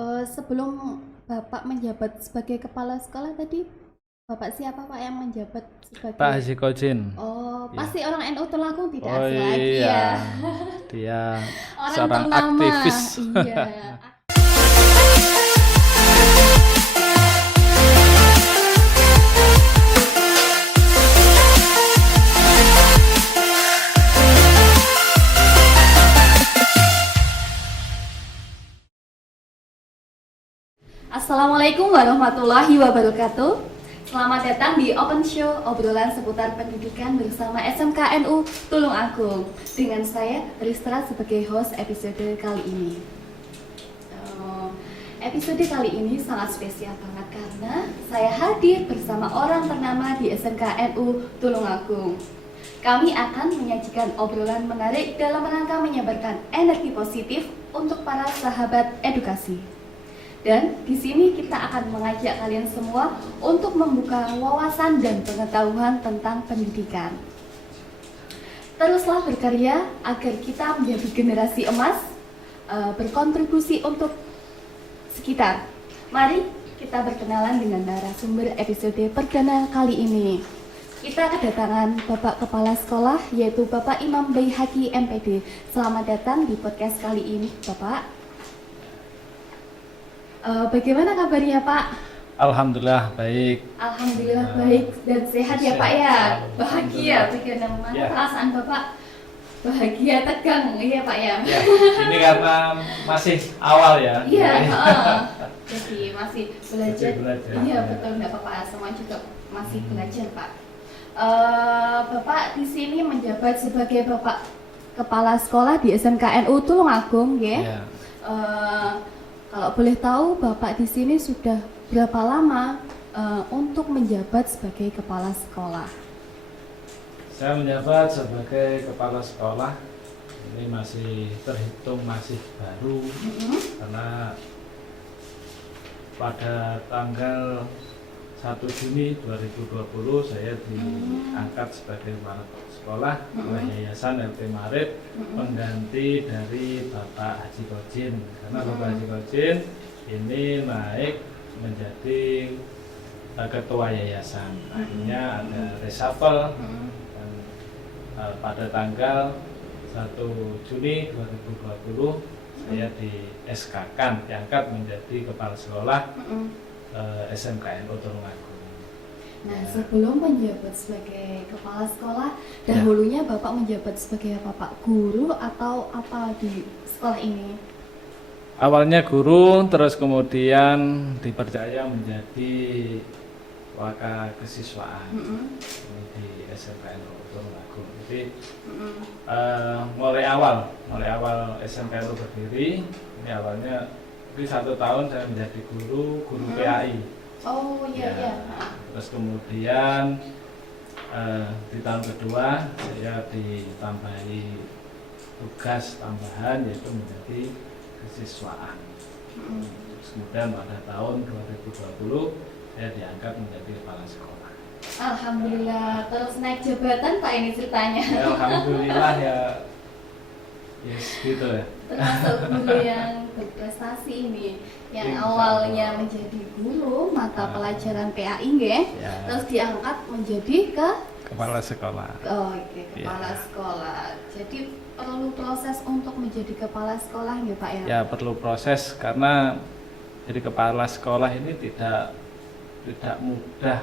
Sebelum Bapak menjabat sebagai kepala sekolah tadi, Bapak siapa Pak yang menjabat Pak sebagai Haji Kojin. Oh, Ya. pasti orang NU Tulungagung tidak Oh asing lagi iya, ya. dia Orang seorang ternama. aktivis. Iya. Assalamualaikum warahmatullahi wabarakatuh. Selamat datang di Open Show, obrolan seputar pendidikan bersama SMKNU Tulungagung. Dengan saya, Ristra sebagai host episode kali ini. Episode kali ini sangat spesial banget karena saya hadir bersama orang ternama di SMKNU Tulungagung. Kami akan menyajikan obrolan menarik dalam rangka menyebarkan energi positif untuk para sahabat edukasi. Dan di sini kita akan mengajak kalian semua untuk membuka wawasan dan pengetahuan tentang pendidikan. Teruslah berkarya agar kita menjadi generasi emas, berkontribusi untuk sekitar. Mari kita berkenalan dengan narasumber episode perdana kali ini. Kita kedatangan Bapak Kepala Sekolah, yaitu Bapak Imam Baihaqi MPD. Selamat datang di podcast kali ini, Bapak. Bagaimana kabarnya Pak? Alhamdulillah baik. Alhamdulillah baik dan sehat ya Pak ya. Bahagia bagaimana Ya. perasaan Bapak? Bahagia tegang ya Pak ya. Ya, ini karena masih awal ya. Iya, jadi masih belajar. Masih belajar. Iya betul, nggak apa-apa, semua juga masih belajar Pak. Bapak di sini menjabat sebagai Bapak Kepala Sekolah di SMKNU Tulungagung, ya. Ya. Kalau boleh tahu, Bapak di sini sudah berapa lama untuk menjabat sebagai kepala sekolah? Saya menjabat sebagai kepala sekolah. Ini masih terhitung masih baru karena pada tanggal 1 Juni 2020 saya diangkat sebagai kepala sekolah oleh Yayasan LP Marit pengganti dari Bapak Haji Kojin, karena Bapak Haji Kojin ini naik menjadi ketua yayasan. Akhirnya ada reshuffle dan pada tanggal 1 Juni 2020 saya di SK-kan diangkat menjadi kepala sekolah SMKNU Tulungagung. Nah, Ya. sebelum menjabat sebagai kepala sekolah, dahulunya Bapak menjabat sebagai apa Pak? Guru atau apa di sekolah ini? Awalnya guru, terus kemudian dipercaya menjadi waka kesiswaan di SMKNU Tulungagung. Jadi mulai awal SMKNU berdiri, ini awalnya di 1 tahun saya menjadi guru PAI. Oh iya Ya. iya. Terus kemudian di tahun kedua saya ditambahi tugas tambahan yaitu menjadi kesiswaan. Terus kemudian pada tahun 2020 saya diangkat menjadi kepala sekolah. Alhamdulillah, terus naik jabatan Pak ini ceritanya. Ya, alhamdulillah ya, yes gitu ya. Termasuk guru yang berprestasi ini, yang Insya awalnya Allah. menjadi guru mata pelajaran PAI nggih, Ya. terus diangkat menjadi ke Kepala sekolah. kepala sekolah. Jadi perlu proses untuk menjadi kepala sekolah nggih Pak ya? Ya perlu proses karena jadi kepala sekolah ini tidak mudah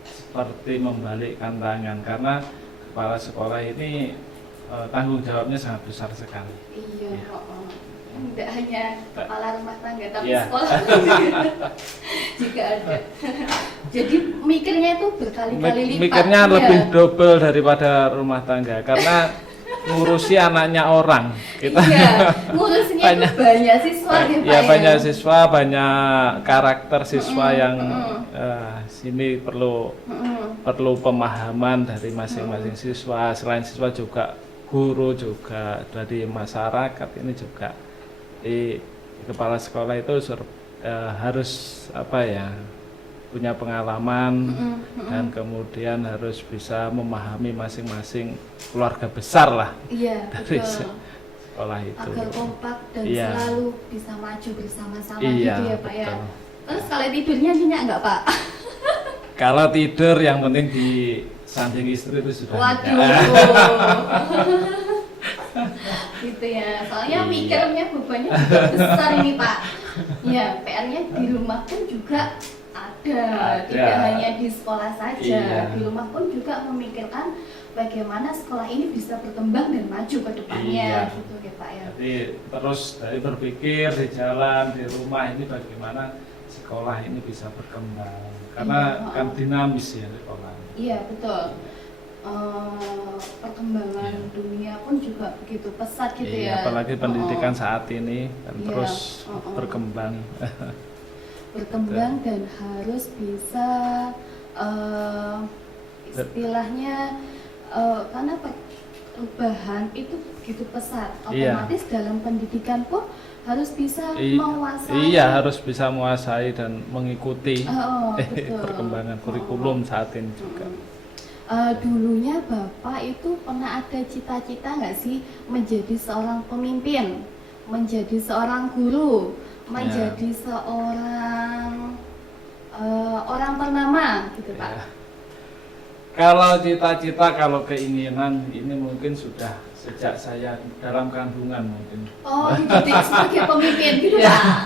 seperti membalikkan tangan, karena kepala sekolah ini tanggung jawabnya sangat besar sekali. Iya, Ya. Tidak hanya kepala rumah tangga, tapi Ya. sekolah juga ada. Jadi mikirnya itu berkali-kali lipat. Mikirnya ya. lebih double daripada rumah tangga karena ngurusi anaknya orang. Kita Iya, ngurusinnya banyak- itu banyak siswa ya, Pak ya banyak siswa, banyak karakter siswa yang sini perlu pemahaman dari masing-masing siswa. Selain siswa juga guru, juga dari masyarakat ini juga. Di kepala sekolah itu harus punya pengalaman dan kemudian harus bisa memahami masing-masing keluarga besar lah Iya, dari betul. sekolah itu. Agar kompak dan Iya. selalu bisa maju bersama-sama Iya, gitu ya Pak ya. betul. Terus kalau tidurnya nyenyak nggak Pak? Kalau tidur yang penting di samping istri itu sudah Waduh. nyenyak. Gitu ya. Soalnya Iya. mikirnya bebannya juga besar ini Pak. Ya, PR-nya di rumah pun juga ada. Tidak hanya di sekolah saja. Iya. Di rumah pun juga memikirkan bagaimana sekolah ini bisa berkembang dan maju ke depannya Iya. gitu ya Pak ya. Jadi terus dari berpikir di jalan, di rumah ini bagaimana sekolah ini bisa berkembang. Karena Iya, kan dinamis ya sekolah. Iya betul. Perkembangan Iya. dunia pun juga begitu pesat gitu Iya, ya. apalagi pendidikan Oh, saat ini kan Iya, terus oh. berkembang. berkembang dan harus bisa istilahnya karena perubahan itu begitu pesat. Iya. Otomatis dalam pendidikan pun harus bisa menguasai. Iya, harus bisa menguasai dan mengikuti Betul. perkembangan kurikulum saat ini juga. Dulunya Bapak itu pernah ada cita-cita nggak sih menjadi seorang pemimpin, menjadi seorang guru, menjadi seorang orang ternama gitu Pak? Ya. Kalau cita-cita, kalau keinginan ini mungkin sudah sejak saya dalam kandungan mungkin. Oh, dididik sebagai pemimpin gitu Iya. Pak?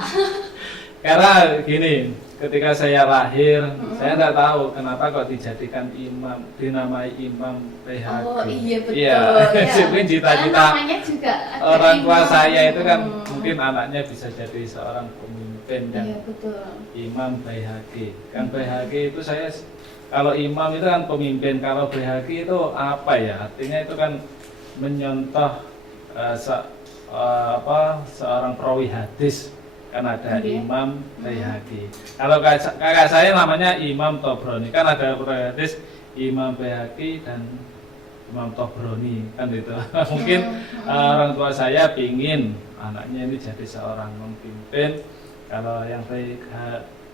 Karena gini, ketika saya lahir, saya tidak tahu kenapa kok dijadikan imam, dinamai imam PHG. Oh iya betul. Iya, mungkin cita-cita Karena namanya juga ada orang tua imam. saya itu kan mungkin anaknya bisa jadi seorang pemimpin yang Iya betul. imam PHG. Kan PHG itu saya, kalau imam itu kan pemimpin, kalau PHG itu apa ya? Artinya itu kan menyontoh seorang perawi hadis. Kan ada Iya. imam PHG. Kalau kakak saya namanya Imam Tobroni, kan ada perawi hadis Imam PHG dan Imam Tobroni kan itu. Mungkin orang tua saya pingin anaknya ini jadi seorang pemimpin. Kalau yang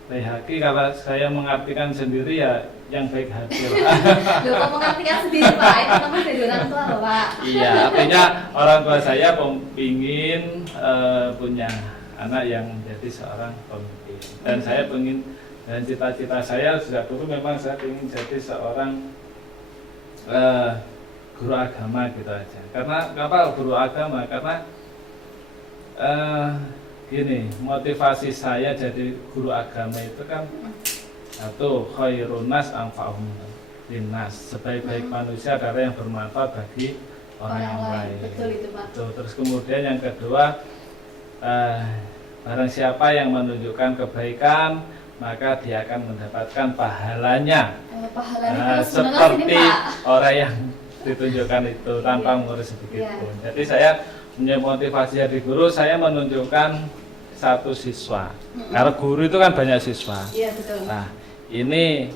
PHG, kalau saya mengartikan sendiri ya yang baik hati lah. Loh, kok mengartikan sendiri Pak? Itu memang dari orang tua loh Pak. Iya, artinya orang tua saya pingin punya anak yang menjadi seorang pemimpin. Dan saya ingin, dan cita-cita saya sejak dulu memang saya ingin jadi seorang guru agama gitu aja. Karena kenapa guru agama? Karena gini, motivasi saya jadi guru agama itu kan satu, khairun nas anfa'uhum linnas, sebaik-baik manusia adalah yang bermanfaat bagi orang yang lain. Betul itu Pak. Tuh, terus kemudian yang kedua, barang siapa yang menunjukkan kebaikan maka dia akan mendapatkan pahalanya. Pahalanya terus menerus Seperti ini Pak. orang yang ditunjukkan itu tanpa Iya. mengurus sedikit Iya. pun. Jadi saya punya motivasi jadi guru, saya menunjukkan satu siswa. Karena guru itu kan banyak siswa. Iya betul. Nah, ini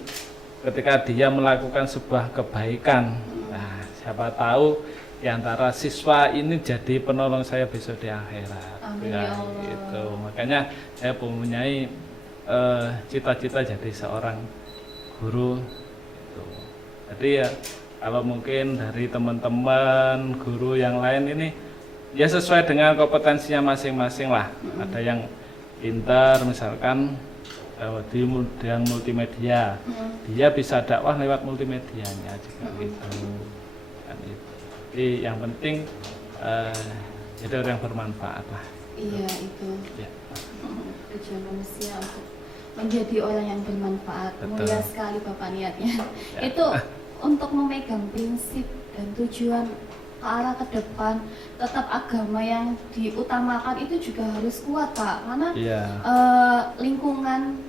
ketika dia melakukan sebuah kebaikan, nah siapa tahu di antara siswa ini jadi penolong saya besok di akhirat. Amin, ya Allah. Gitu. Makanya saya mempunyai cita-cita jadi seorang guru. Gitu. Jadi ya kalau mungkin dari teman-teman guru yang lain ini ya sesuai dengan kompetensinya masing-masing lah. Ada yang pintar misalkan di bidang multimedia, dia bisa dakwah lewat multimedianya juga gitu. Kan itu. Jadi yang penting jadi orang yang bermanfaat lah. Iya itu. Ya. Tujuan manusia untuk menjadi orang yang bermanfaat. Betul. Mulia sekali Bapak niatnya. Ya. Itu untuk memegang prinsip dan tujuan ke arah ke depan, tetap agama yang diutamakan itu juga harus kuat Pak, karena Iya. lingkungan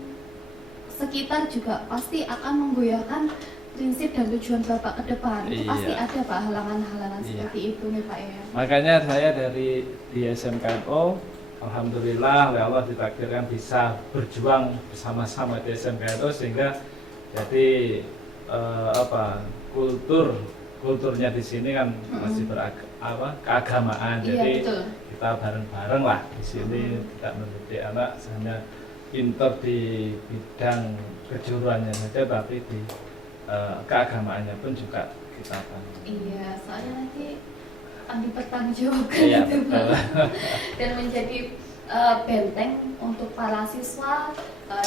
sekitar juga pasti akan menggoyahkan prinsip dan tujuan Bapak ke depan. Itu pasti Iya. ada Pak halangan-halangan Iya. seperti itu nih Pak ya. Makanya saya di SMKNO, alhamdulillah oleh Allah ditakdirkan bisa berjuang bersama-sama di SMKNO sehingga jadi kulturnya di sini kan masih keagamaan. Iya, Jadi betul. kita bareng-bareng lah di sini, tidak mendidik anak hanya pinter di bidang kejuruannya saja, tapi di keagamaannya pun juga kita bantu. Iya, soalnya nanti akan dipertanggungjawabkan Iya, gitu betul. Pak. Dan menjadi benteng untuk para siswa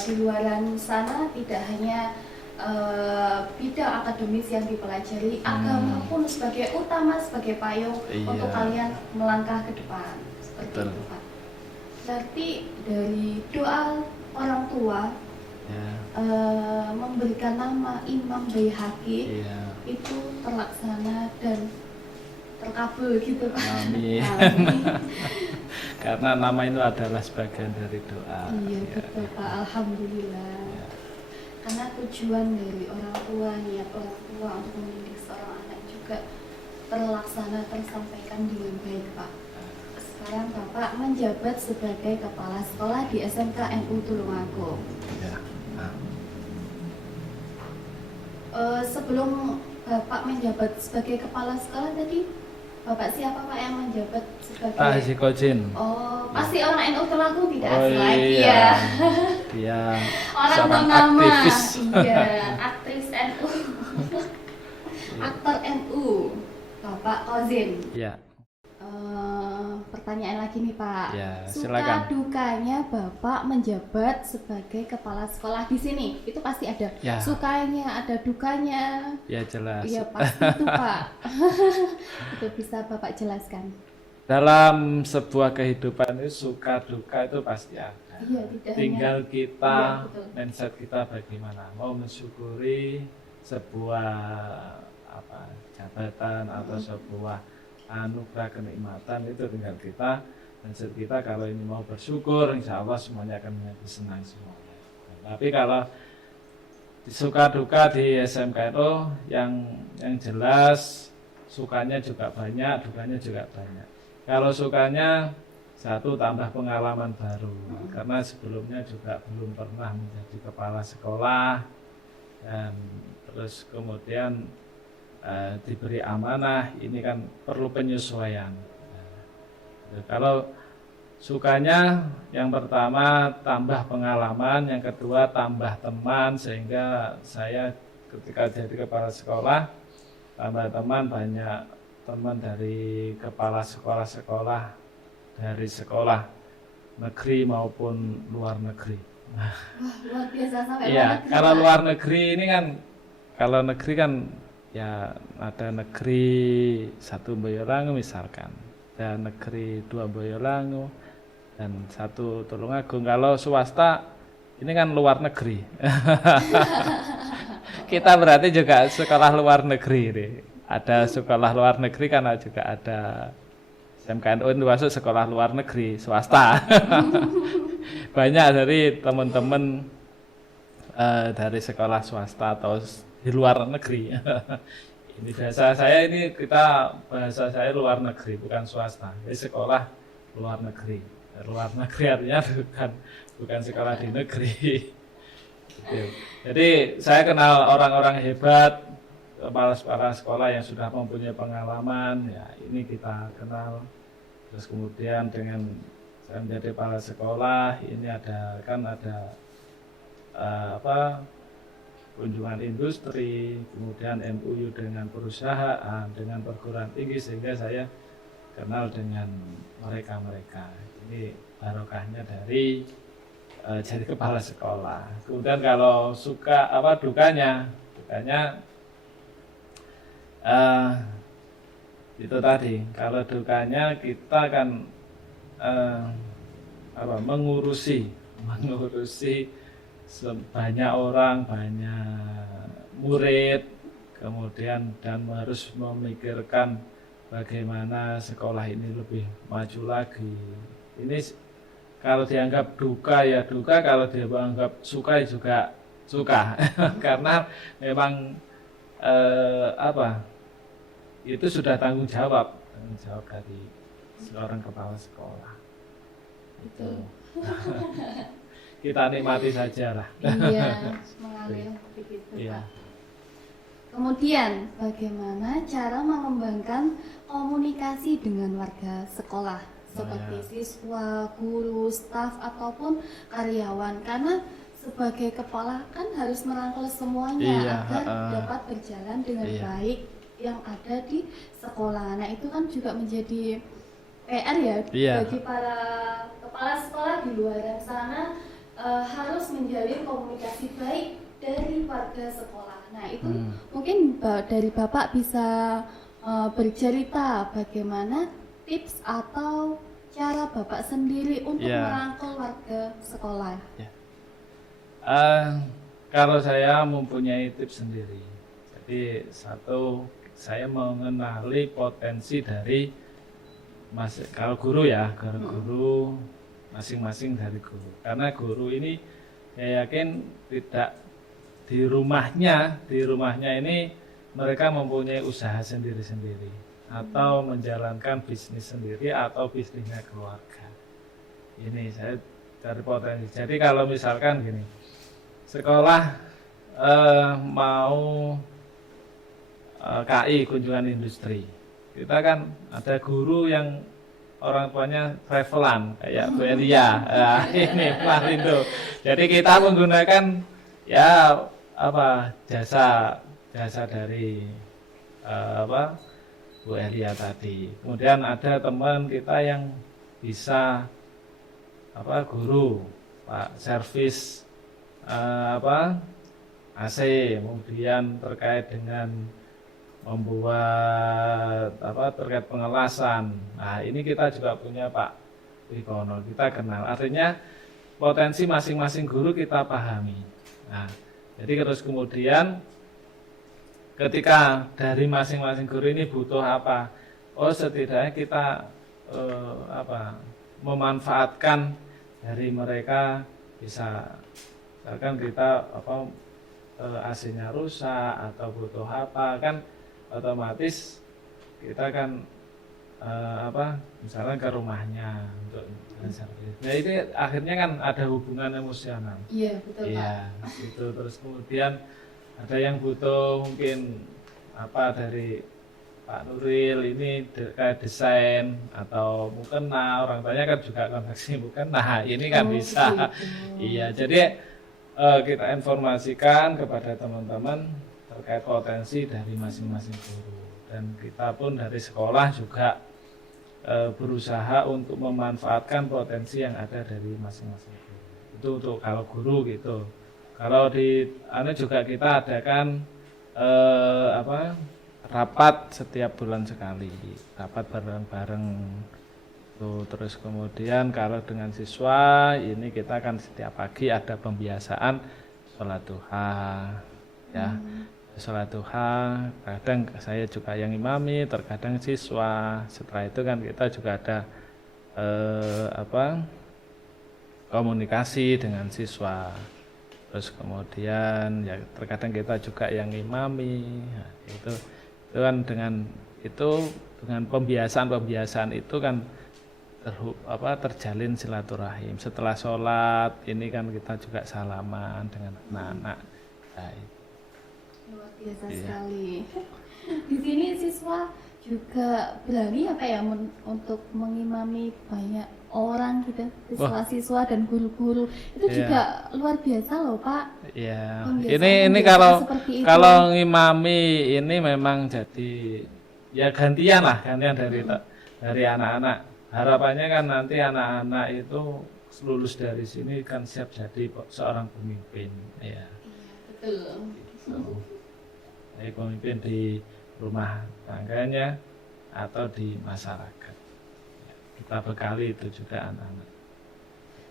di luaran sana, tidak hanya bidang akademis yang dipelajari, agama pun sebagai utama, sebagai payung Iya. untuk kalian melangkah ke depan. Seperti Betul. itu Pak. Berarti dari doa orang tua Ya, memberikan nama Imam Baihaqi iya. itu terlaksana dan terkabul gitu Pak. Amin. Amin. Karena nama itu adalah sebagian dari doa. Iya Ya, betul Pak, alhamdulillah. ya. Karena tujuan dari orang tua, niat orang tua untuk mendidik seorang anak juga terlaksana, tersampaikan dengan baik Pak. Sekarang Bapak menjabat sebagai kepala sekolah di SMK NU Tulungagung. Ya. Nah, Sebelum Bapak menjabat sebagai kepala sekolah tadi, Bapak siapa Pak yang menjabat sebagai? Pak Haji Kojin. Oh, pasti orang NU Tulungagung tidak Oh asing lagi iya. ya. Dia Orang seorang ternama, aktivis. iya, aktris NU, aktor NU, Bapak Kozin. Ya, Pertanyaan lagi nih Pak. Ya, Suka silakan. dukanya Bapak menjabat sebagai kepala sekolah di sini, itu pasti ada Ya. sukanya, ada dukanya. ya jelas. Iya pasti itu Pak. Itu bisa Bapak jelaskan. Dalam sebuah kehidupan itu suka duka itu pasti ada. Iya, tidak Tinggal hanya. kita, Iya, betul. mindset kita bagaimana. Mau mensyukuri sebuah jabatan atau sebuah anugerah kenikmatan, itu tinggal kita, mindset kita. Kalau ini mau bersyukur, insya Allah semuanya akan menjadi senang semuanya. Tapi kalau suka duka di SMK itu yang jelas sukanya juga banyak, dukanya juga banyak. Kalau sukanya, satu, tambah pengalaman baru, karena sebelumnya juga belum pernah menjadi kepala sekolah, dan terus kemudian diberi amanah, ini kan perlu penyesuaian. Kalau sukanya, yang pertama tambah pengalaman, yang kedua tambah teman, sehingga saya ketika jadi kepala sekolah tambah teman, banyak teman dari kepala sekolah-sekolah dari sekolah negeri maupun luar negeri. Wah, luar biasa sampai luar Iya, negeri, kalau Pak. luar negeri ini kan, kalau negeri kan ya ada negeri 1 Boyolangu misalkan, dan negeri 2 Boyolangu, dan 1 Tulungagung. Kalau swasta ini kan luar negeri. Kita berarti juga sekolah luar negeri nih. Ada sekolah luar negeri karena juga ada SMKNU itu masuk sekolah luar negeri swasta. Banyak dari teman-teman dari sekolah swasta atau di luar negeri. Ini bahasa saya, ini bahasa saya luar negeri, bukan swasta. Jadi sekolah luar negeri. Luar negeri artinya bukan sekolah di negeri. Gitu. Jadi saya kenal orang-orang hebat, kepala sekolah yang sudah mempunyai pengalaman, ya ini kita kenal. Terus kemudian dengan saya menjadi kepala sekolah, ini ada kunjungan industri, kemudian MOU dengan perusahaan, dengan perguruan tinggi, sehingga saya kenal dengan mereka-mereka. Ini barokahnya dari jadi kepala sekolah. Kemudian kalau dukanya itu tadi. Kalau dukanya kita kan mengurusi banyak orang, banyak murid, kemudian dan harus memikirkan bagaimana sekolah ini lebih maju lagi. Ini kalau dianggap duka ya duka, kalau dianggap suka juga suka. Karena memang itu sudah tanggung jawab dari seorang kepala sekolah. Itu kita nikmati saja lah. Iya, mengalir begitu Iya. Pak. Kemudian, bagaimana cara mengembangkan komunikasi dengan warga sekolah, seperti ya. siswa, guru, staf, ataupun karyawan? Karena sebagai kepala kan harus merangkul semuanya Iya, agar dapat berjalan dengan Iya. baik yang ada di sekolah. Nah itu kan juga menjadi PR ya Iya. bagi para kepala sekolah di luar sana, harus menjalin komunikasi baik dari warga sekolah. Nah itu mungkin dari Bapak bisa bercerita bagaimana tips atau cara Bapak sendiri untuk merangkul warga sekolah. Kalau saya mempunyai tips sendiri. Jadi satu, saya mengenali potensi dari kalau guru ya, guru masing-masing dari guru. Karena guru ini saya yakin tidak di rumahnya ini mereka mempunyai usaha sendiri-sendiri atau menjalankan bisnis sendiri atau bisnisnya keluarga. Ini saya cari potensi. Jadi kalau misalkan gini, sekolah mau KI kunjungan industri, kita kan ada guru yang orang tuanya travelan kayak Bu Elia. Nah, ini Pak Rindo. Jadi kita menggunakan ya jasa dari Bu Elia tadi. Kemudian ada teman kita yang bisa guru Pak servis AC, kemudian terkait dengan membuat terkait pengelasan. Nah, ini kita juga punya Pak Wikono, kita kenal. Artinya potensi masing-masing guru kita pahami. Nah, jadi terus kemudian ketika dari masing-masing guru ini butuh apa? Oh, setidaknya kita memanfaatkan dari mereka, bisa misalkan kita AC-nya rusak atau butuh apa, kan otomatis kita kan misalnya ke rumahnya untuk servis. Nah itu akhirnya kan ada hubungan emosional. Iya betul Pak. Iya itu. Terus kemudian ada yang butuh mungkin dari Pak Nuril ini kayak desain atau mukena, orang tanya kan juga konveksi mukena. Nah ini kan bisa. Gitu. Iya jadi kita informasikan kepada teman-teman terkait potensi dari masing-masing guru, dan kita pun dari sekolah juga berusaha untuk memanfaatkan potensi yang ada dari masing-masing guru. Itu untuk kalau guru gitu. Kalau di juga kita adakan rapat setiap bulan sekali, rapat bareng-bareng. Terus kemudian kalau dengan siswa ini kita kan setiap pagi ada pembiasaan sholat duha, ya. Sholat duha, kadang saya juga yang imami, terkadang siswa. Setelah itu kan kita juga ada komunikasi dengan siswa. Terus kemudian ya terkadang kita juga yang imami. Nah, itu kan dengan pembiasaan itu kan terjalin silaturahim. Setelah sholat ini kan kita juga salaman dengan anak-anak. Nah, luar biasa sekali. Di sini siswa juga berani untuk mengimami banyak orang gitu, siswa-siswa dan guru-guru. Itu juga luar biasa loh Pak. Iya. Ini kalau ngimami ini memang jadi ya gantian dari anak-anak. Harapannya kan nanti anak-anak itu lulus dari sini kan siap jadi seorang pemimpin, ya. Betul. Jadi pemimpin di rumah tangganya atau di masyarakat. Kita bekali itu juga anak-anak.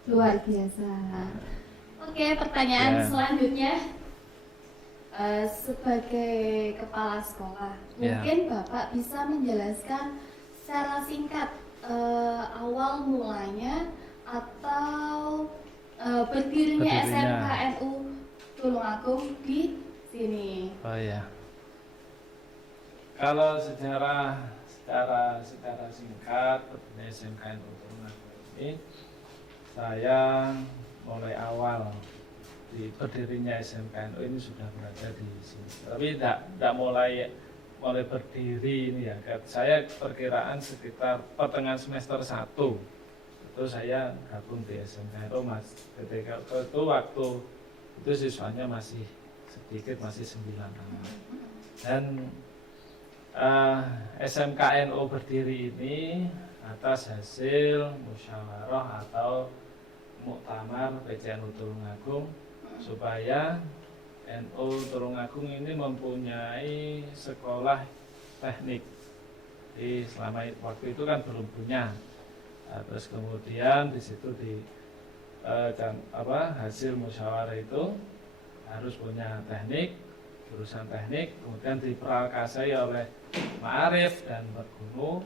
Luar biasa. Oke, pertanyaan selanjutnya. Sebagai kepala sekolah, mungkin Bapak bisa menjelaskan secara singkat awal mulanya atau berdirinya SMK NU Tulungagung di sini. Oh ya. Kalau secara singkat berdirinya SMK NU Tulungagung ini, saya mulai awal di berdirinya SMK NU ini sudah berada di sini. Tapi tidak mulai berdiri ini ya. Saya perkiraan sekitar pertengahan semester 1 itu saya gabung di SMK NU, Mas. Ketika itu waktu itu siswanya masih sedikit, masih 9 anak. Dan SMKNU berdiri ini atas hasil musyawarah atau muktamar PCNU Tulungagung supaya NU Tulungagung ini mempunyai sekolah teknik. Jadi selama waktu itu kan belum punya. Nah, terus kemudian di situ hasil musyawarah itu harus punya teknik, jurusan teknik, kemudian diprakarsai oleh Ma'arif dan Bergunu.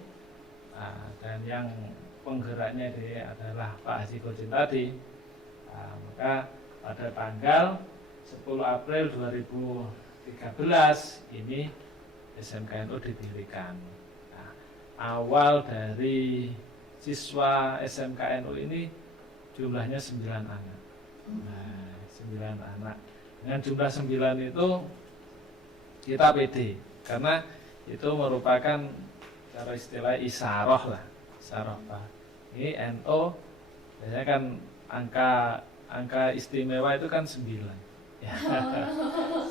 Nah, dan yang penggeraknya ini adalah Pak Haji Godin tadi. Nah, maka pada tanggal 10 April 2013 ini SMKNU didirikan. Nah, awal dari siswa SMKNU ini jumlahnya 9 anak. Nah, 9 anak. Dengan jumlah 9 itu kita pede karena itu merupakan cara istilah isaroh lah, isaroh Pak. Ini NU biasanya kan angka istimewa itu kan 9. Ya.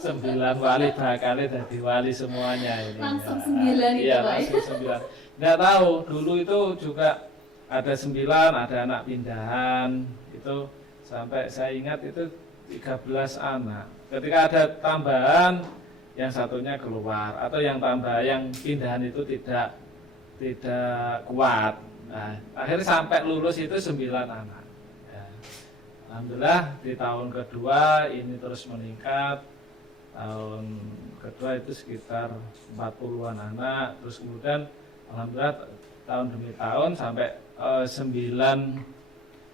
9 wali bakal jadi wali semuanya ini. Langsung 9 itu, iya, Pak. langsung 9. Nggak tahu, dulu itu juga ada 9, ada anak pindahan, itu sampai saya ingat itu 13 anak. Ketika ada tambahan, yang satunya keluar atau yang pindahan itu tidak kuat. Nah, akhirnya sampai lulus itu 9 anak. Ya. Alhamdulillah di tahun kedua ini terus meningkat. Tahun kedua itu sekitar 40-an anak. Terus kemudian alhamdulillah tahun demi tahun sampai 9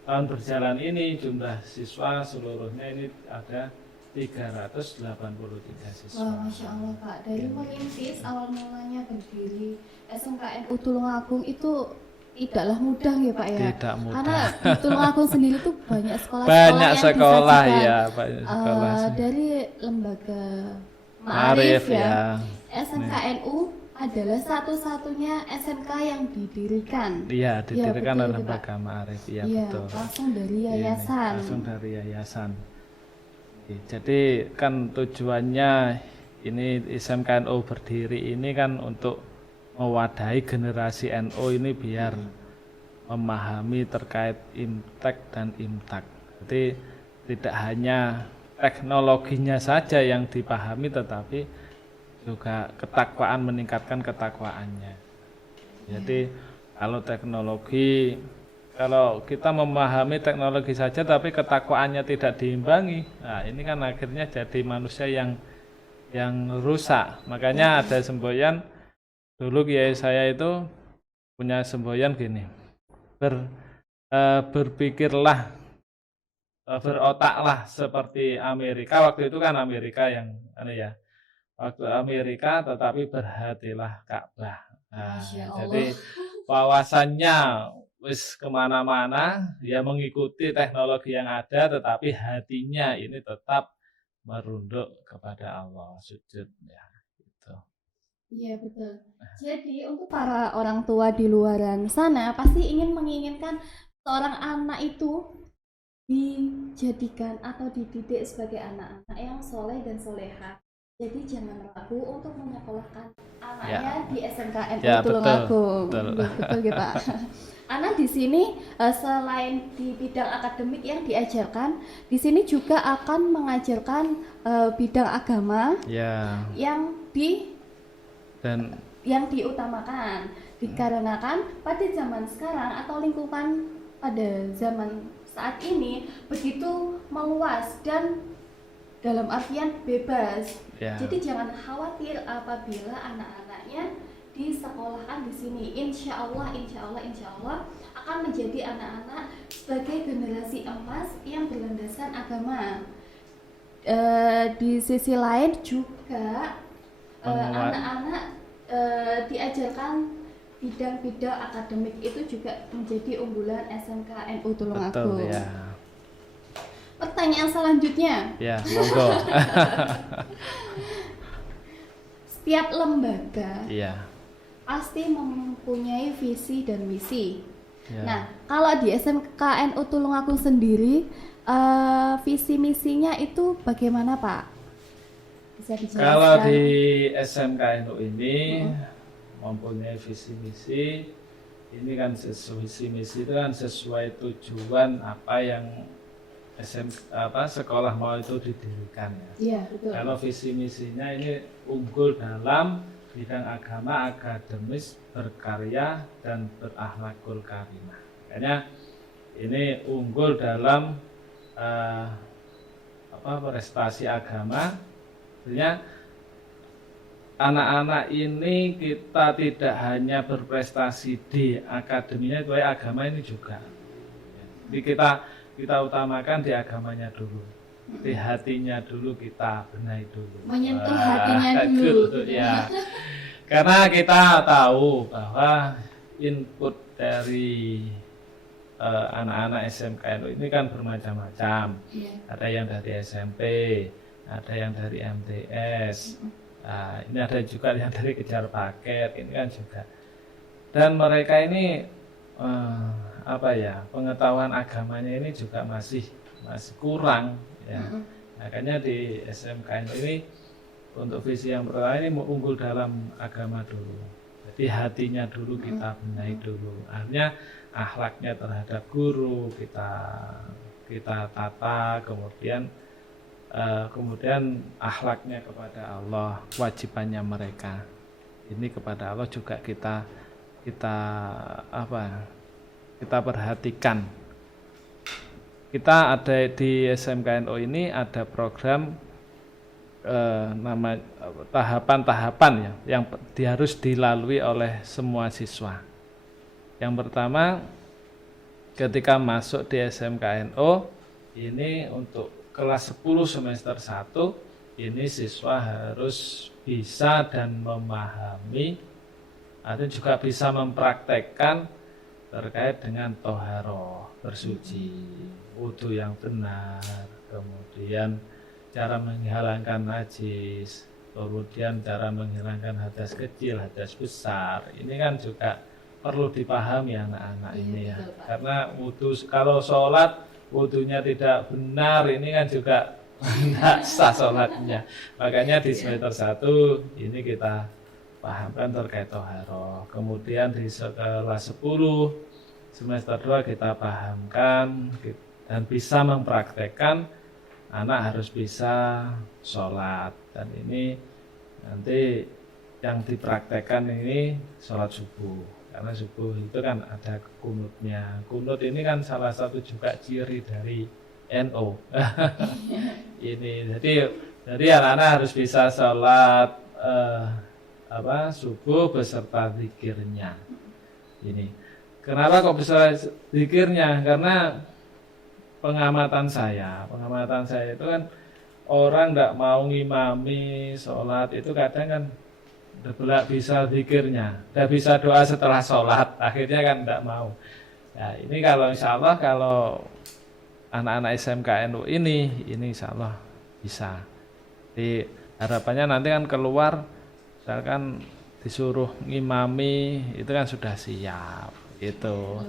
tahun berjalan ini jumlah siswa seluruhnya ini ada 383 siswa. Wah, Masya Allah Pak, dari merintis awal mulanya berdiri SMKNU Tulungagung itu tidaklah mudah ya Pak ya. Tidak mudah. Karena di Tulungagung sendiri tuh banyak sekolah Banyak yang sekolah disajikan. ya, banyak sekolah. Dari lembaga Ma'arif Ma'arif ya. SMKNU adalah satu-satunya SMK yang didirikan. Iya, didirikan betul, oleh Pak. lembaga Ma'arif, iya Iya, betul. langsung dari Ini, yayasan. langsung dari yayasan. Jadi kan tujuannya ini SMKNU berdiri ini kan untuk mewadahi generasi NU ini biar memahami terkait Imtek dan Imtak. Jadi tidak hanya teknologinya saja yang dipahami tetapi juga ketakwaan, meningkatkan ketakwaannya. Jadi kalau kita memahami teknologi saja tapi ketakwaannya tidak diimbangi, nah ini kan akhirnya jadi manusia yang rusak. Makanya ada semboyan, dulu kiai saya itu punya semboyan gini, berpikirlah, berotaklah seperti Amerika. Waktu itu kan Amerika yang waktu Amerika, tetapi berhatilah Ka'bah. Nah, jadi wawasannya wis kemana-mana, ya mengikuti teknologi yang ada, tetapi hatinya ini tetap merunduk kepada Allah, sujud ya, gitu. Iya betul. Jadi untuk para orang tua di luaran sana pasti menginginkan seorang anak itu dijadikan atau dididik sebagai anak-anak yang soleh dan soleha. Jadi jangan ragu untuk menyekolahkan anaknya di SMKNU Tulungagung. Betul ya Pak. Anak di sini selain di bidang akademik yang diajarkan, di sini juga akan mengajarkan bidang agama yang diutamakan. Dikarenakan pada zaman sekarang atau lingkungan pada zaman saat ini begitu meluas dan dalam artian bebas. Jadi jangan khawatir apabila anak-anaknya disekolahkan di sini. Insya Allah akan menjadi anak-anak sebagai generasi emas yang berlandaskan agama. Di sisi lain juga anak-anak diajarkan bidang-bidang akademik itu juga menjadi unggulan SMKNU Tulungagung. Betul ya. Pertanyaan selanjutnya. Ya, monggo. Setiap lembaga pasti mempunyai visi dan misi. Nah, kalau di SMKNU Tulungagung sendiri, visi misinya itu bagaimana Pak? Bisa dijelaskan? Kalau di SMKNU ini mempunyai visi misi. Ini kan visi misi itu kan sesuai tujuan apa yang sekolah mau itu didirikan ya. Iya, betul. Kalau visi misinya ini unggul dalam bidang agama, akademis, berkarya dan berakhlakul karimah. Makanya ini unggul dalam prestasi agama. Artinya anak-anak ini kita tidak hanya berprestasi di akademinya, tapi agama ini juga. Jadi kita utamakan di agamanya dulu, di hatinya dulu kita benahi dulu. Menyentuh hatinya dulu. Ya. Karena kita tahu bahwa input dari anak-anak SMKNU ini kan bermacam-macam. Ada yang dari SMP, ada yang dari MTS. Nah, ini ada juga yang dari kejar paket, ini kan juga. Dan mereka ini pengetahuan agamanya ini juga masih kurang ya. Makanya di SMKN ini untuk visi yang pertama ini unggul dalam agama dulu. Jadi hatinya dulu kita benahi dulu. Artinya akhlaknya terhadap guru kita tata, kemudian akhlaknya kepada Allah, kewajibannya mereka. Ini kepada Allah juga kita perhatikan. Kita ada di SMKNU ini ada program tahapan-tahapan ya yang harus dilalui oleh semua siswa. Yang pertama, ketika masuk di SMKNU ini untuk kelas 10 semester 1 ini siswa harus bisa dan memahami, artinya juga bisa mempraktekkan terkait dengan toharoh, bersuci, wudu yang benar, kemudian cara menghilangkan najis, kemudian cara menghilangkan hadas kecil, hadas besar. Ini kan juga perlu dipahami anak-anak ini ya. Karena wudu, kalau sholat wudunya tidak benar, ini kan juga tidak sah sholatnya. Makanya di semester 1 ini kita pahamkan terkait toharoh. Kemudian di kelas 10 semester 2 kita pahamkan dan bisa mempraktekkan anak harus bisa sholat. Dan ini nanti yang dipraktekkan ini sholat subuh, karena subuh itu kan ada kunutnya. Kunut ini kan salah satu juga ciri dari NU. Ini jadi anak-anak harus bisa sholat subuh beserta zikirnya. Ini kenapa kok bisa zikirnya? Karena pengamatan saya itu kan orang tidak mau ngimami sholat itu kadang kan tidak bisa zikirnya, tidak bisa doa setelah sholat, akhirnya kan tidak mau. Nah, ini kalau insya Allah kalau anak-anak SMKNU ini insya Allah bisa. Jadi harapannya nanti kan keluar, misalkan disuruh ngimami itu kan sudah siap itu.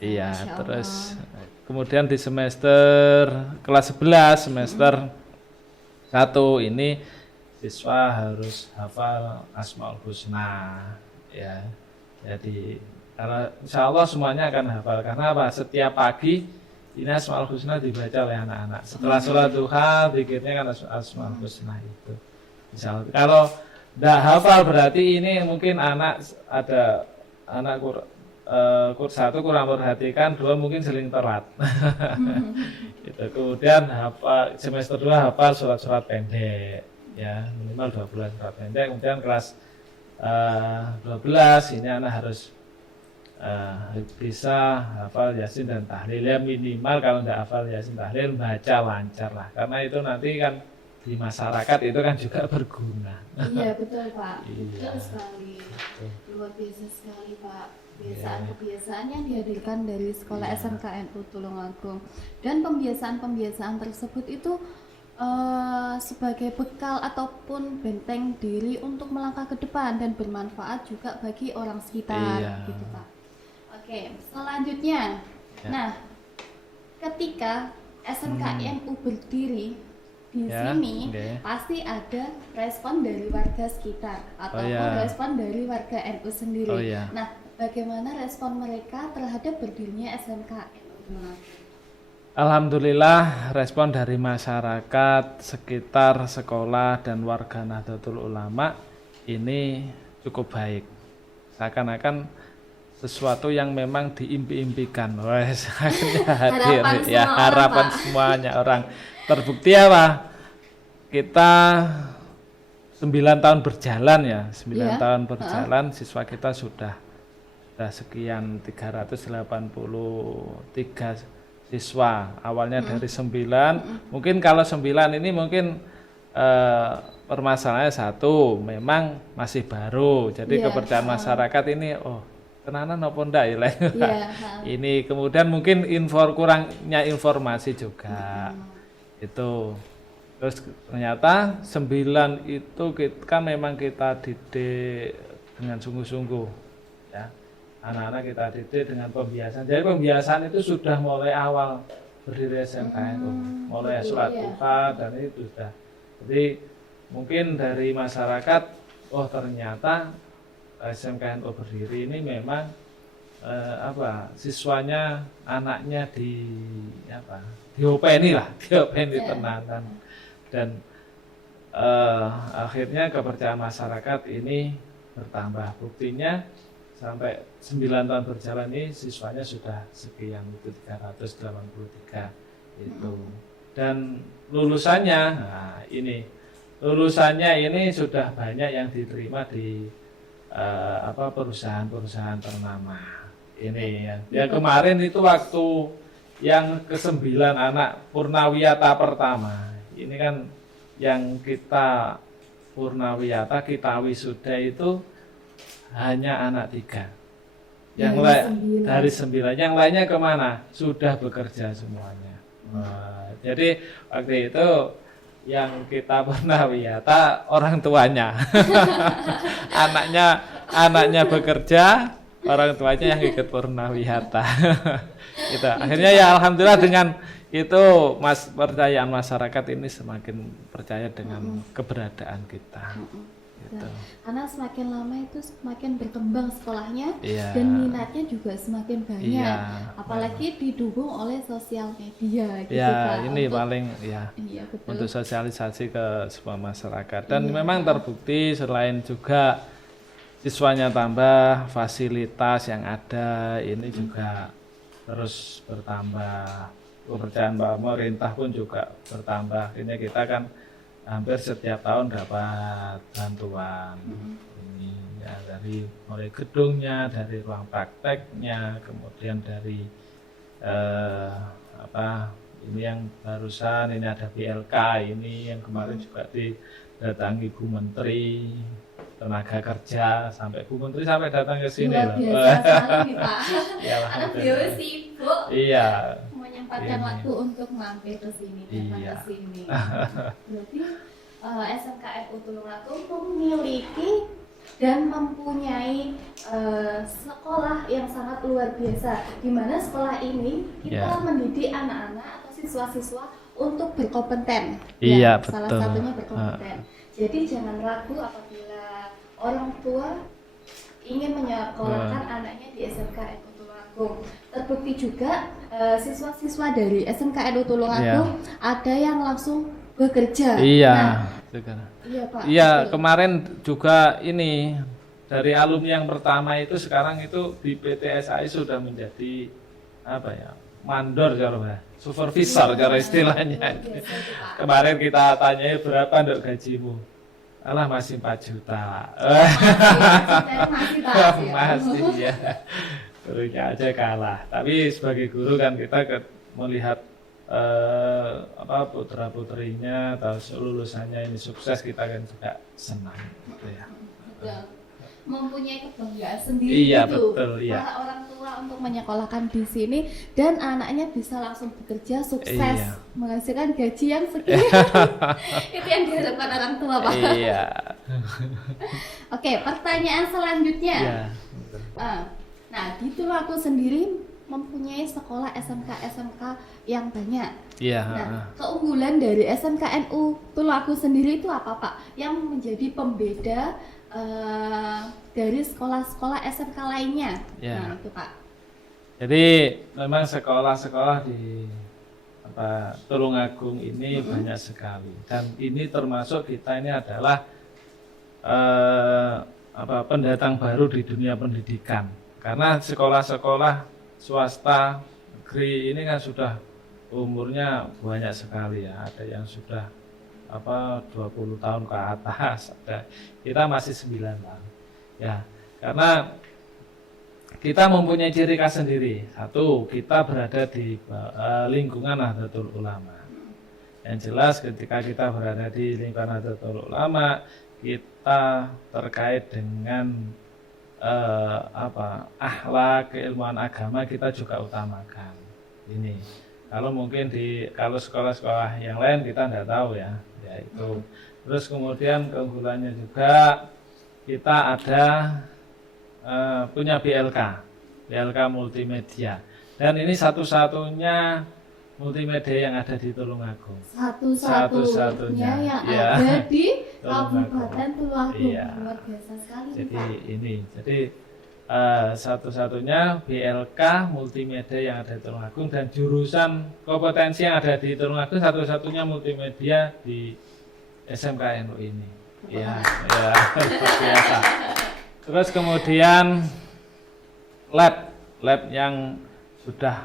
Iya, terus kemudian di semester kelas 11 semester 1 ini siswa harus hafal Asmaul Husna ya. Jadi kalau insya Allah semuanya akan hafal, karena apa? Setiap pagi ini Asmaul Husna dibaca oleh anak-anak. Setelah sholat duha zikirnya kan Asmaul Husna itu. Insya Allah. Kalau tidak hafal berarti ini mungkin ada anak satu kurang perhatikan, 2 mungkin sering telat. Gitu. Kemudian semester 2 hafal surat-surat pendek ya, minimal 2 bulan surat pendek. Kemudian kelas 12 ini anak harus bisa hafal Yasin dan tahlil ya, minimal kalau tidak hafal Yasin tahlil baca lancar lah, karena itu nanti kan di masyarakat itu kan juga berguna. Iya betul Pak, betul sekali, luar biasa sekali Pak. Kebiasaan-kebiasaan yang dihadirkan dari sekolah SMKNU Tulungagung, dan pembiasaan-pembiasaan tersebut itu sebagai bekal ataupun benteng diri untuk melangkah ke depan dan bermanfaat juga bagi orang sekitar, gitu Pak. Oke, selanjutnya, nah ketika SMKNU berdiri, di Ya, sini oke. pasti ada respon dari warga sekitar ataupun ya. respon dari warga NU sendiri. Oh, ya. Nah, bagaimana respon mereka terhadap berdirinya SMK NU Tulungagung? Alhamdulillah respon dari masyarakat sekitar sekolah dan warga Nahdlatul Ulama ini cukup baik. Seakan-akan sesuatu yang memang diimpi-impikan. Wes, akhirnya hadir Harapan ya, semua orang, harapan Pak. semuanya orang. Terbukti apa? Kita 9 tahun berjalan ya, 9 Iya. tahun berjalan siswa kita sudah sekian 383 siswa. Awalnya dari 9, mungkin kalau 9 ini mungkin permasalahannya satu, memang masih baru. Jadi Iya, kepercayaan masyarakat ini tenanan apa ndak ya? Lek? Iya, Ini kemudian mungkin kurangnya informasi juga. Itu. Terus ternyata 9 itu kan memang kita didik dengan sungguh-sungguh ya. Anak-anak kita didik dengan pembiasaan. Jadi pembiasaan itu sudah mulai awal berdiri SMK itu, mulai betul, sholat iya. duha dan itu sudah. Jadi mungkin dari masyarakat, oh ternyata SMK NU berdiri ini memang siswanya, anaknya diopeni lah, diopeni tenanan. Dan akhirnya kepercayaan masyarakat ini bertambah. Buktinya sampai 9 tahun berjalan ini siswanya sudah sekian, itu 383 itu. Dan lulusannya, lulusannya ini sudah banyak yang diterima di perusahaan-perusahaan ternama. Ini ya kemarin itu waktu yang ke-9 anak Purnawiyata pertama. Ini kan yang kita Purnawiyata, kita wisuda itu hanya anak 3. Yang dari 9, yang lainnya kemana? Sudah bekerja semuanya. Jadi waktu itu yang kita Purnawiyata orang tuanya, anaknya bekerja, orang tuanya yang ikut Purnawiyata. Gitu. Akhirnya ya alhamdulillah dengan itu percayaan masyarakat ini semakin percaya dengan keberadaan kita. Gitu. Karena semakin lama itu semakin berkembang sekolahnya, Iya. dan minatnya juga semakin banyak. Iya. Apalagi didukung oleh sosial media gitu Ya, Kak, ini untuk- paling ya Iya, betul. untuk sosialisasi ke semua masyarakat. Dan Iya. memang terbukti selain juga siswanya tambah, fasilitas yang ada ini juga terus bertambah. Kepercayaan pemerintah pun juga bertambah. Ini kita kan hampir setiap tahun dapat bantuan. Ini ya, dari mulai gedungnya, dari ruang prakteknya, kemudian dari ini yang barusan ini ada BLK ini yang kemarin juga didatangi Bu Menteri Tenaga Kerja, sampai Bu Menteri sampai datang ke sini Luar loh. biasa sekali Pak. Ya, Karena beliau sibuk Iya. menyempatkan Ini. waktu untuk mampir ke sini, datang Iya. ke sini. Berarti SMK NU Tulungagung memiliki dan mempunyai sekolah yang sangat luar biasa, di mana sekolah ini kita Ya. mendidik anak-anak atau siswa-siswa untuk berkompeten. Iya, Salah betul. satunya berkompeten. Jadi jangan ragu apabila orang tua ingin menyekolahkan anaknya di SMK NU Tulungagung. Terbukti juga siswa-siswa dari SMK NU Tulungagung ada yang langsung bekerja. Iya. Nah, Sekarang. iya Pak. Iya, betul. kemarin juga ini dari alumni yang pertama itu sekarang itu di PT SAI sudah menjadi mandor cara supervisor cara istilahnya. Luar biasa itu, Pak. Kemarin kita tanyai berapa untuk gajimu? Alah masih 4 juta. Masih tak ya. Masih ya. Gurunya aja kalah. Tapi sebagai guru kan kita melihat putra-putrinya atau lulusannya ini sukses, kita kan juga senang gitu ya. Betul. Mempunyai kebanggaan sendiri Iya, gitu. betul, iya. Para orang tua untuk menyekolahkan di sini dan anaknya bisa langsung bekerja sukses, Iya. menghasilkan gaji yang segini. Itu yang diharapkan orang tua, Pak. Iya. Oke, pertanyaan selanjutnya. Iya. Betul. Nah, di Tulungagung sendiri mempunyai sekolah SMK yang banyak. Iya. Nah, keunggulan dari SMKNU Tulungagung sendiri itu apa Pak? Yang menjadi pembeda dari sekolah-sekolah SMK lainnya. Ya. Nah, itu Pak. Jadi memang sekolah-sekolah di Tulungagung ini banyak sekali, dan ini termasuk kita ini adalah pendatang baru di dunia pendidikan, karena sekolah-sekolah swasta negeri ini kan sudah umurnya banyak sekali ya, ada yang sudah 20 tahun ke atas, ada kita masih 9 tahun ya, karena kita mempunyai ciri khas sendiri. Satu, kita berada di lingkungan Nahdlatul Ulama. Yang jelas ketika kita berada di lingkungan Nahdlatul Ulama, kita terkait dengan akhlak, keilmuan agama kita juga utamakan. Ini. Kalau mungkin kalau sekolah-sekolah yang lain kita tidak tahu ya, itu. Terus kemudian keunggulannya juga kita ada punya BLK multimedia, dan ini satu-satunya multimedia yang ada di Tulungagung. Satu-satunya yang ada di Kabupaten Tulungagung. Iya. Luar biasa sekali. Jadi Pak. jadi satu-satunya BLK multimedia yang ada di Tulungagung, dan jurusan kompetensi yang ada di Tulungagung satu-satunya multimedia di SMKNU ini. Ya, biasa. Terus kemudian lab yang sudah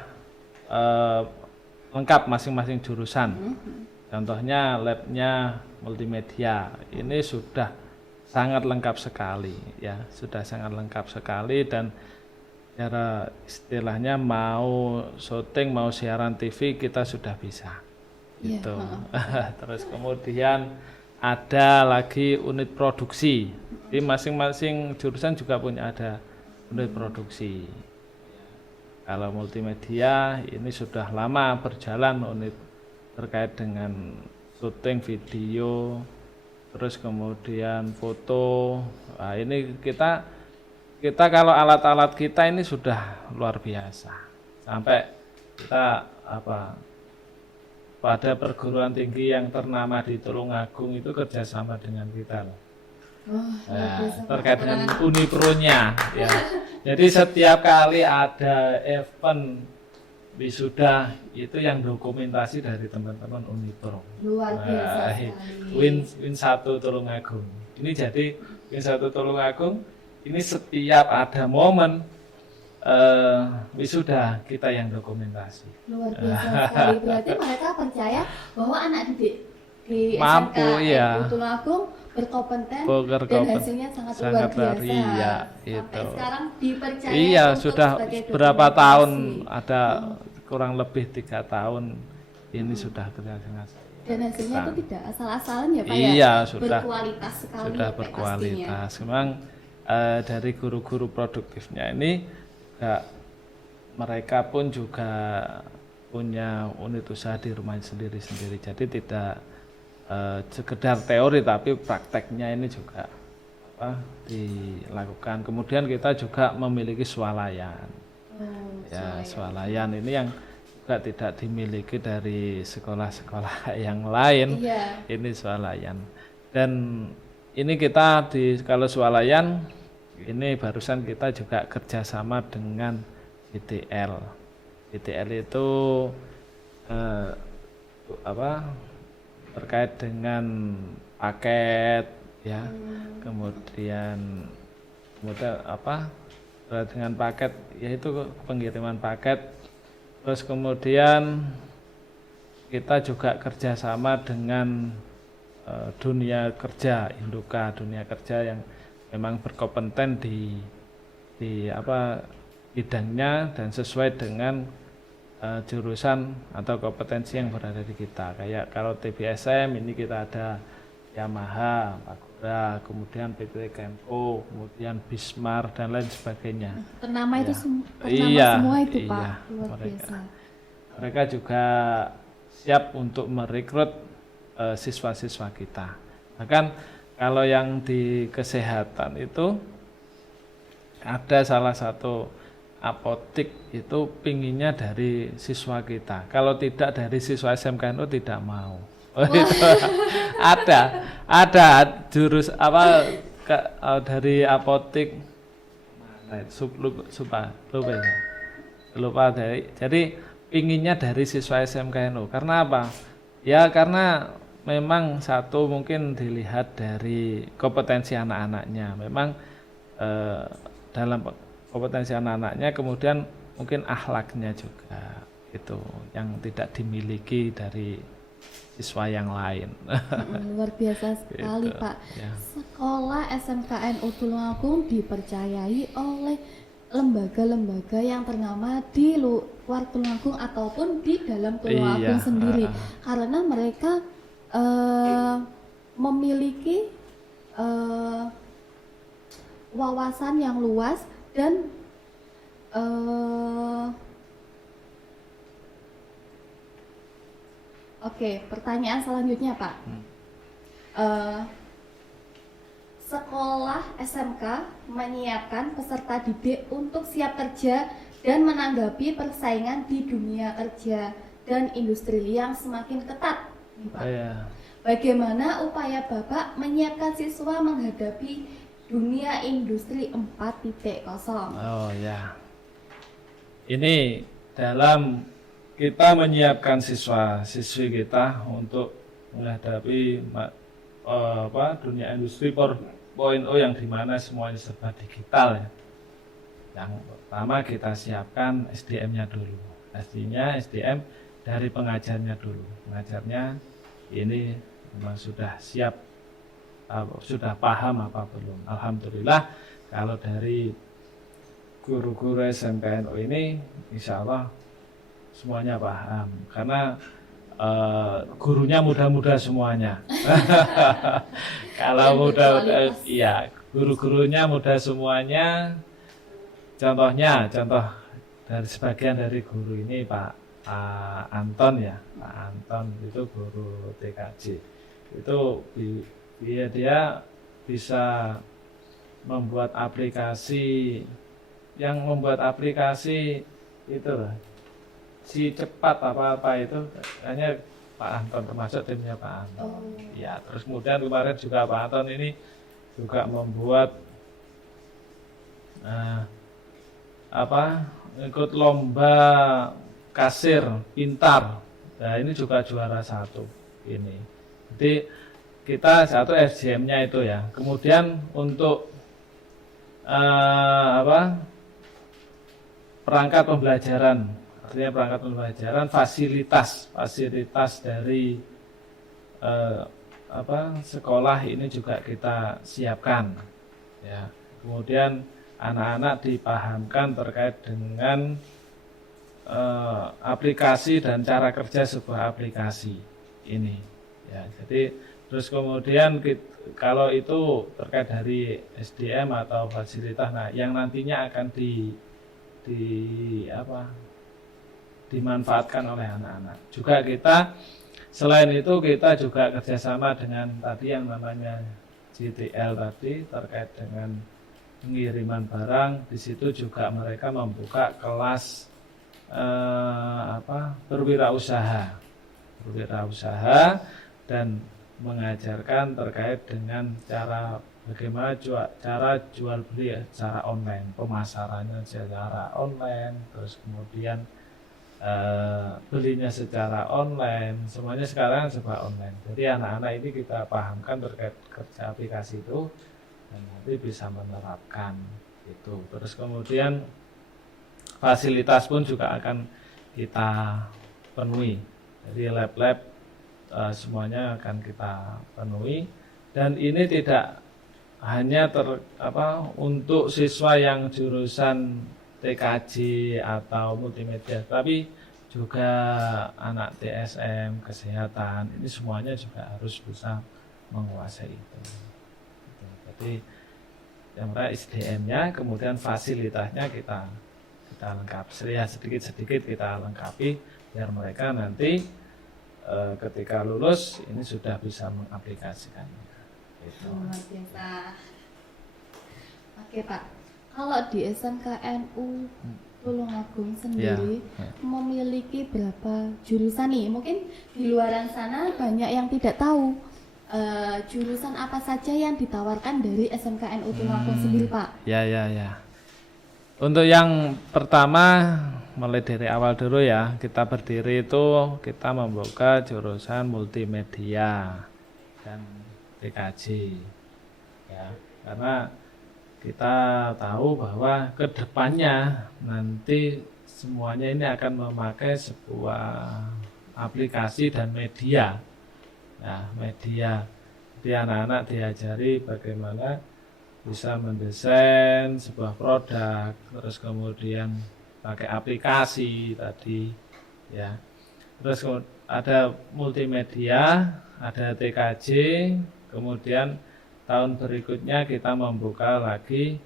lengkap masing-masing jurusan. Contohnya labnya multimedia ini sudah sangat lengkap sekali ya, sudah sangat lengkap sekali, dan cara istilahnya mau syuting mau siaran TV kita sudah bisa. Gitu. Terus kemudian ada lagi unit produksi. Di masing-masing jurusan juga punya ada unit produksi. Kalau multimedia ini sudah lama berjalan unit terkait dengan syuting video, terus kemudian foto. Nah, ini kita kalau alat-alat kita ini sudah luar biasa. Sampai kita pada perguruan tinggi yang ternama di Tulungagung itu kerjasama dengan kita loh. Terkait dengan Unipronya ya. Jadi setiap kali ada event wisuda itu yang dokumentasi dari teman-teman Unipro. Luar biasa sekali. Win 1 Tulungagung. Ini jadi Win 1 Tulungagung ini setiap ada momen wisuda kita yang dokumentasi. Luar biasa sekali. Berarti mereka percaya bahwa anak didik di mampu, SMK iya. Tulungagung berkompeten dan hasilnya sangat luar biasa. Iya, sampai itu. sekarang dipercaya Iya, untuk sudah sebagai berapa dokumentasi. tahun, ada kurang lebih 3 tahun ini sudah kerja dengan Dan hasilnya itu tidak asal-asalan ya Pak iya, ya? sudah Berkualitas sekali. sudah ya, Pak, berkualitas. Memang dari guru-guru produktifnya ini mereka pun juga punya unit usaha di rumah sendiri-sendiri. Jadi tidak sekedar teori tapi prakteknya ini juga dilakukan. Kemudian kita juga memiliki swalayan. Swalayan ini yang juga tidak dimiliki dari sekolah-sekolah yang lain. Iya. Ini swalayan. Dan ini kita kalau swalayan ini barusan kita juga kerjasama dengan BTL. BTL itu terkait dengan paket ya, kemudian terkait dengan paket yaitu pengiriman paket. Terus kemudian kita juga kerjasama dengan dunia kerja, Induka dunia kerja yang memang berkompeten di bidangnya dan sesuai dengan jurusan atau kompetensi yang berada di kita. Kayak kalau TBSM ini kita ada Yamaha, Pagoda, kemudian PT Kempo, kemudian Bismar dan lain sebagainya. Ternama itu Iya, semua itu Pak. iya, Luar biasa. Mereka juga siap untuk merekrut siswa-siswa kita. Bahkan kalau yang di kesehatan itu ada salah satu apotik itu pinginnya dari siswa kita. Kalau tidak dari siswa SMKNU tidak mau. Oh, itu ada jurus apa dari apotik mana itu, lupa dari. Jadi pinginnya dari siswa SMKNU. Karena apa? Ya karena memang satu mungkin dilihat dari kompetensi anak-anaknya. Memang dalam kompetensi anak-anaknya, kemudian mungkin akhlaknya juga itu yang tidak dimiliki dari siswa yang lain. Luar biasa sekali Gitu, Pak. ya. Sekolah SMKNU Tulungagung dipercayai oleh lembaga-lembaga yang ternama di luar Tulungagung ataupun di dalam Tulungagung Iya, sendiri, karena mereka memiliki wawasan yang luas dan oke, pertanyaan selanjutnya Pak. Sekolah SMK menyiapkan peserta didik untuk siap kerja dan menanggapi persaingan di dunia kerja dan industri yang semakin ketat, nih, Pak. Iya. Bagaimana upaya Bapak menyiapkan siswa menghadapi dunia industri 4.0? Oh ya. Ini dalam kita menyiapkan siswa-siswi kita untuk menghadapi dunia industri 4.0 yang dimana semuanya serba digital ya. Yang pertama kita siapkan SDM-nya dulu. Pastinya SDM dari pengajarnya dulu. Pengajarnya ini memang sudah siap, sudah paham apa belum. Alhamdulillah kalau dari guru-guru SMKNU ini insya Allah semuanya paham. Karena gurunya muda-muda semuanya. Kalau muda, iya, guru-gurunya muda semuanya. Contoh dari sebagian dari guru ini Pak Anton ya, Pak Anton itu guru TKJ. Itu dia bisa membuat aplikasi, yang membuat aplikasi itu loh, si cepat apa itu hanya Pak Anton, termasuk timnya Pak Anton. Ya, terus kemudian kemarin juga Pak Anton ini juga membuat ikut lomba kasir pintar. Nah, ini juga juara 1 ini. Jadi kita satu SDM-nya itu ya. Kemudian untuk perangkat pembelajaran, artinya perangkat pembelajaran, fasilitas dari sekolah ini juga kita siapkan ya. Kemudian anak-anak dipahamkan terkait dengan aplikasi dan cara kerja sebuah aplikasi ini ya. Jadi terus kemudian kalau itu terkait dari SDM atau fasilitas, nah yang nantinya akan dimanfaatkan oleh anak-anak. Juga kita selain itu kita juga kerjasama dengan tadi yang namanya GTL tadi terkait dengan pengiriman barang. Di situ juga mereka membuka kelas berwirausaha dan mengajarkan terkait dengan bagaimana cara jual beli secara online, pemasarannya secara online, terus kemudian belinya secara online, semuanya sekarang serba online. Jadi anak-anak ini kita pahamkan terkait kerja aplikasi itu dan nanti bisa menerapkan itu. Terus kemudian fasilitas pun juga akan kita penuhi. Jadi lab-lab semuanya akan kita penuhi, dan ini tidak hanya untuk siswa yang jurusan TKJ atau multimedia, tapi juga anak TSM, kesehatan, ini semuanya juga harus bisa menguasai itu. Jadi yang SDM-nya, kemudian fasilitasnya kita lengkapi, sedikit-sedikit kita lengkapi biar mereka nanti ketika lulus ini sudah bisa mengaplikasikannya. Gitu. Luar biasa. Oke Pak, kalau di SMKNU Tulungagung Ya. sendiri memiliki berapa jurusan nih? Mungkin di luaran sana banyak yang tidak tahu jurusan apa saja yang ditawarkan dari SMKNU Tulungagung sendiri, Pak. Ya, ya, ya. Untuk yang pertama, mulai dari awal dulu ya, kita berdiri itu kita membuka jurusan multimedia dan TKJ. Ya, karena kita tahu bahwa kedepannya nanti semuanya ini akan memakai sebuah aplikasi dan media. Nah, media. Jadi anak-anak diajari bagaimana bisa mendesain sebuah produk, terus kemudian pakai aplikasi tadi, ya. Terus ada multimedia, ada TKJ, kemudian tahun berikutnya kita membuka lagi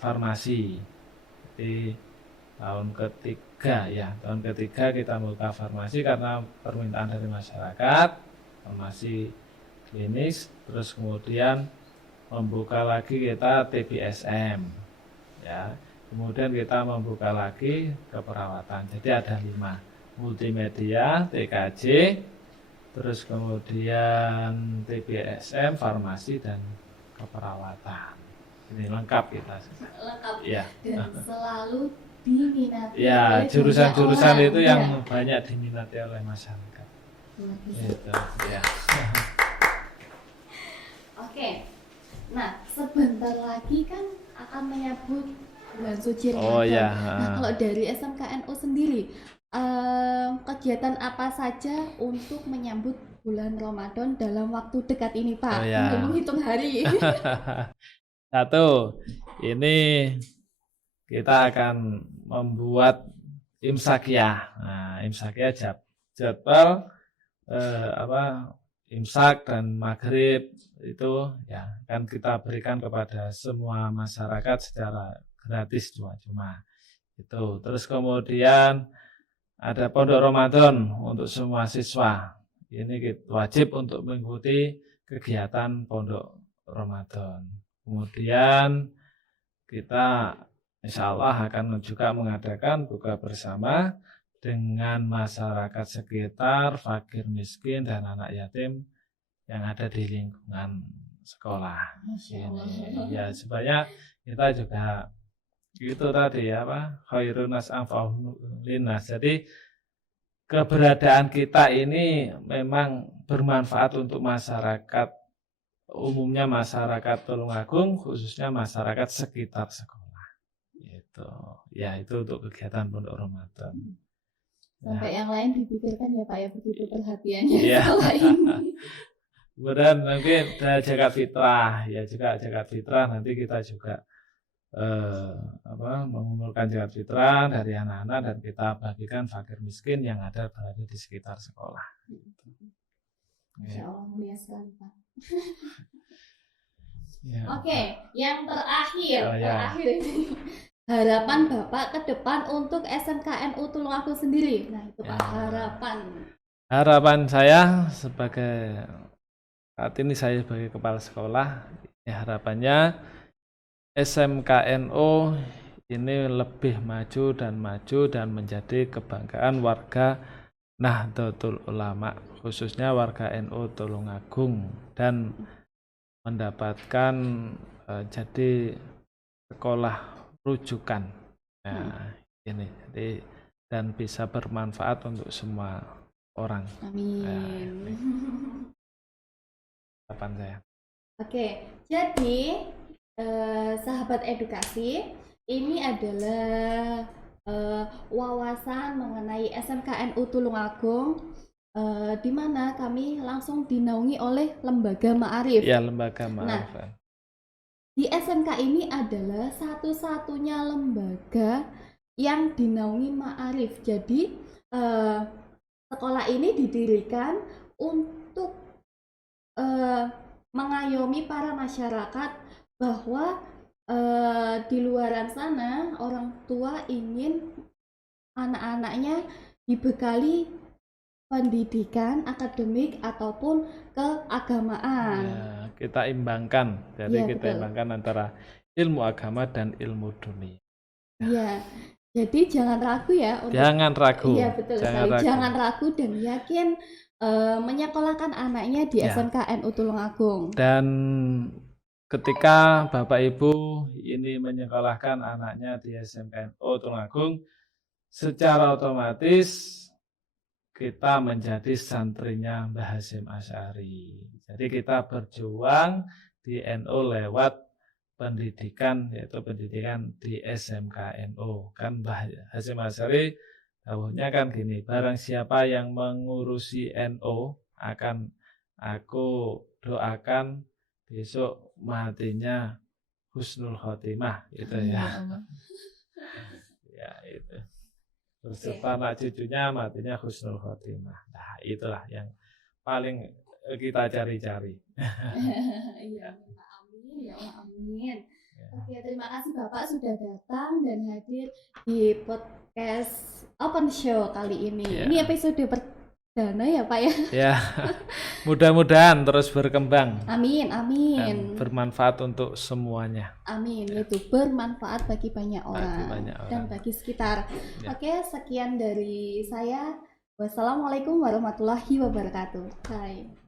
farmasi. Jadi tahun ketiga kita membuka farmasi karena permintaan dari masyarakat, farmasi klinis, terus kemudian membuka lagi kita TBSM, ya. Kemudian kita membuka lagi keperawatan. Jadi ada 5, multimedia, TKJ, terus kemudian TBSM, farmasi, dan keperawatan. Ini lengkap kita. Lengkap Ya. dan selalu diminati Ya, oleh jurusan-jurusan banyak itu orang. yang Ya. banyak diminati oleh masyarakat. Luar biasa. Gitu, ya. Oke, nah sebentar lagi kan akan menyambut bulan suci Ramadan. Oh ya. Nah, kalau dari SMKNU sendiri, kegiatan apa saja untuk menyambut bulan Ramadan dalam waktu dekat ini, Pak? Oh, ya. Untuk menghitung hari. Satu, ini kita akan membuat imsakiyah. Nah, imsakiyah jadwal imsak dan maghrib itu ya kan kita berikan kepada semua masyarakat secara gratis cuma itu. Terus kemudian ada pondok Ramadan untuk semua siswa. Ini wajib untuk mengikuti kegiatan pondok Ramadan. Kemudian kita insya Allah akan juga mengadakan buka bersama dengan masyarakat sekitar, fakir miskin, dan anak yatim yang ada di lingkungan sekolah. Masya Allah. Ini ya supaya kita juga itu tadi khairun nas anfa'uhum linnas. Jadi keberadaan kita ini memang bermanfaat untuk masyarakat, umumnya masyarakat Tulungagung, khususnya masyarakat sekitar sekolah. Itu ya, itu untuk kegiatan pondok Ramadan. Sampai yang lain dipikirkan ya Pak ya, begitu perhatiannya Iya. sekolah ini. Kemudian mungkin ada zakat fitrah, ya juga zakat fitrah nanti kita juga mengumpulkan zakat fitrah dari anak-anak dan kita bagikan fakir miskin yang berada di sekitar sekolah. Masya Allah, mulia sekali Pak. Ya. Oke, yang terakhir, Oh, ya. terakhir ini. Harapan Bapak ke depan untuk SMKNU Tulungagung sendiri. Nah, itu Pak, Ya. harapan. Saya saat ini saya sebagai kepala sekolah, ya harapannya SMKNU ini lebih maju dan menjadi kebanggaan warga Nahdlatul Ulama, khususnya warga NU Tulungagung, dan mendapatkan jadi sekolah rujukan. Nah, ini dan bisa bermanfaat untuk semua orang. Amin. Nah, harapan saya. Oke, jadi sahabat edukasi, ini adalah wawasan mengenai SMKNU Tulungagung, di mana kami langsung dinaungi oleh lembaga ma'arif. Ya, lembaga ma'arif. Di SMK ini adalah satu-satunya lembaga yang dinaungi ma'arif. Jadi sekolah ini didirikan untuk mengayomi para masyarakat bahwa di luaran sana orang tua ingin anak-anaknya dibekali pendidikan akademik ataupun keagamaan. Ya, kita imbangkan, jadi Ya, kita betul. imbangkan antara ilmu agama dan ilmu dunia. Iya. Jadi jangan ragu ya untuk Jangan ragu. iya betul sekali. Jangan ragu dan yakin menyekolahkan anaknya di Ya. SMK NU Tulungagung. Dan ketika Bapak Ibu ini menyekolahkan anaknya di SMK NU Tulungagung, secara otomatis kita menjadi santrinya Mbah Hasyim Asy'ari. Jadi kita berjuang di NU lewat pendidikan, yaitu pendidikan di SMK NU. Kan Mbah Hasyim Asy'ari dawuhnya kan gini, barang siapa yang mengurusi NU akan aku doakan besok matinya husnul khotimah, itu ya. Ya itu. Beserta anak cucunya matinya husnul khotimah. Nah, itulah yang paling kita cari-cari. Iya, amin ya Allah, amin. Ya. Oke, terima kasih Bapak sudah datang dan hadir di podcast Open Show kali ini. Ya. Ini episode perdana ya Pak ya? Ya, mudah-mudahan terus berkembang. Amin, amin. Dan bermanfaat untuk semuanya. Amin, itu bermanfaat bagi banyak orang, dan bagi sekitar. Ya. Oke, sekian dari saya. Wassalamualaikum warahmatullahi wabarakatuh. Bye.